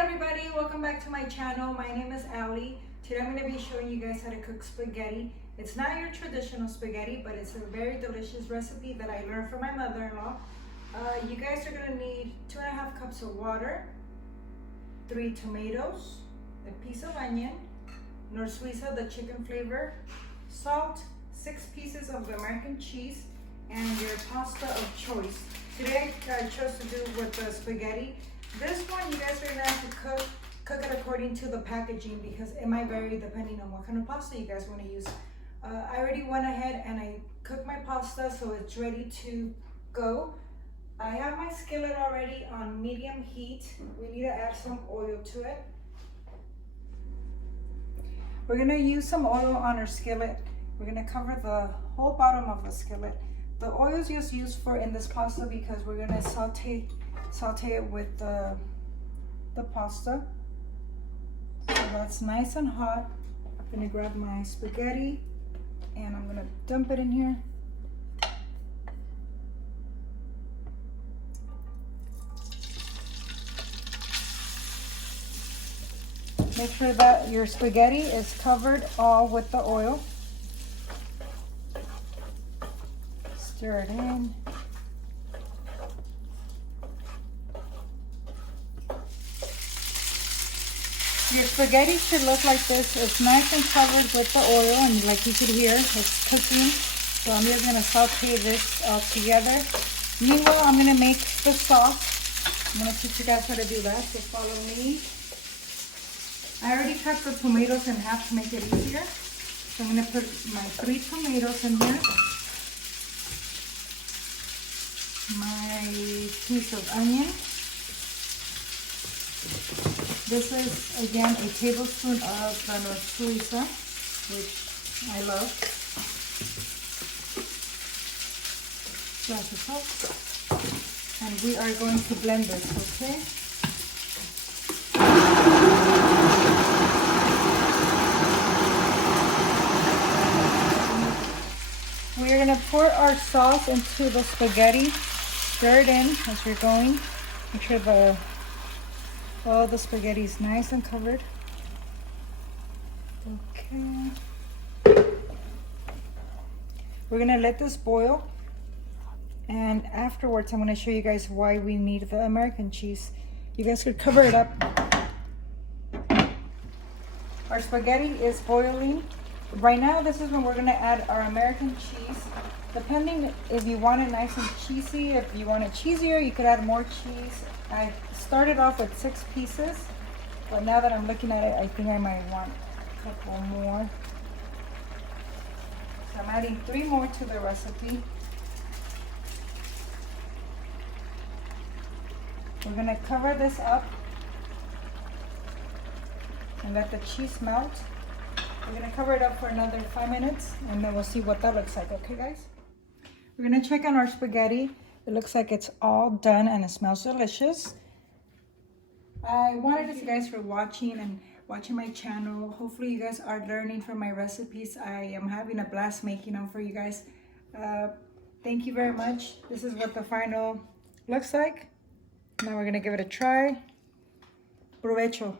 everybody, welcome back to my channel. My name is Ali. Today I'm going to be showing you guys how to cook spaghetti. It's not your traditional spaghetti, but it's a very delicious recipe that I learned from my mother-in-law. You guys are going to need 2.5 cups of water, 3 tomatoes, a piece of onion, knorr Suiza, the chicken flavor, salt, 6 pieces of the American cheese, and your pasta of choice. Today I chose to do with the spaghetti. This one you guys are gonna have to cook it according to the packaging because it might vary depending on what kind of pasta you guys want to use. I already went ahead and I cooked my pasta so it's ready to go. I have my skillet already on medium heat. We need to add some oil to it. We're gonna use some oil on our skillet. We're gonna cover the whole bottom of the skillet. The oil is just used for in this pasta because we're gonna saute it with the pasta. So that's nice and hot. I'm gonna grab my spaghetti and I'm gonna dump it in here. Make sure that your spaghetti is covered all with the oil. Stir it in. Your spaghetti should look like this. It's nice and covered with the oil, and like you can hear, it's cooking. So I'm just gonna saute this all together. Meanwhile, I'm gonna make the sauce. I'm gonna teach you guys how to do that, so follow me. I already cut the tomatoes in half to make it easier. So I'm gonna put my 3 tomatoes in here. My piece of onion. This is, again, a tablespoon of the knorr Suiza, which I love. Splash of salt. And we are going to blend this, okay? We are going to pour our sauce into the spaghetti. Stir it in as you're going. Make sure all the spaghetti is nice and covered. Okay. We're gonna let this boil, and afterwards I'm gonna show you guys why we need the American cheese. You guys could cover it up. Our spaghetti is boiling. Right now, this is when we're gonna add our American cheese. Depending if you want it nice and cheesy, if you want it cheesier, you could add more cheese. I started off with 6 pieces, but now that I'm looking at it, I think I might want a couple more. So I'm adding 3 more to the recipe. We're gonna cover this up and let the cheese melt. We're gonna cover it up for another 5 minutes and then we'll see what that looks like, okay guys? We're gonna check on our spaghetti. It looks like it's all done and it smells delicious. I wanted to thank you guys for watching and watching my channel. Hopefully you guys are learning from my recipes. I am having a blast making them for you guys. Thank you very much. This is what the final looks like. Now we're gonna give it a try. Provecho.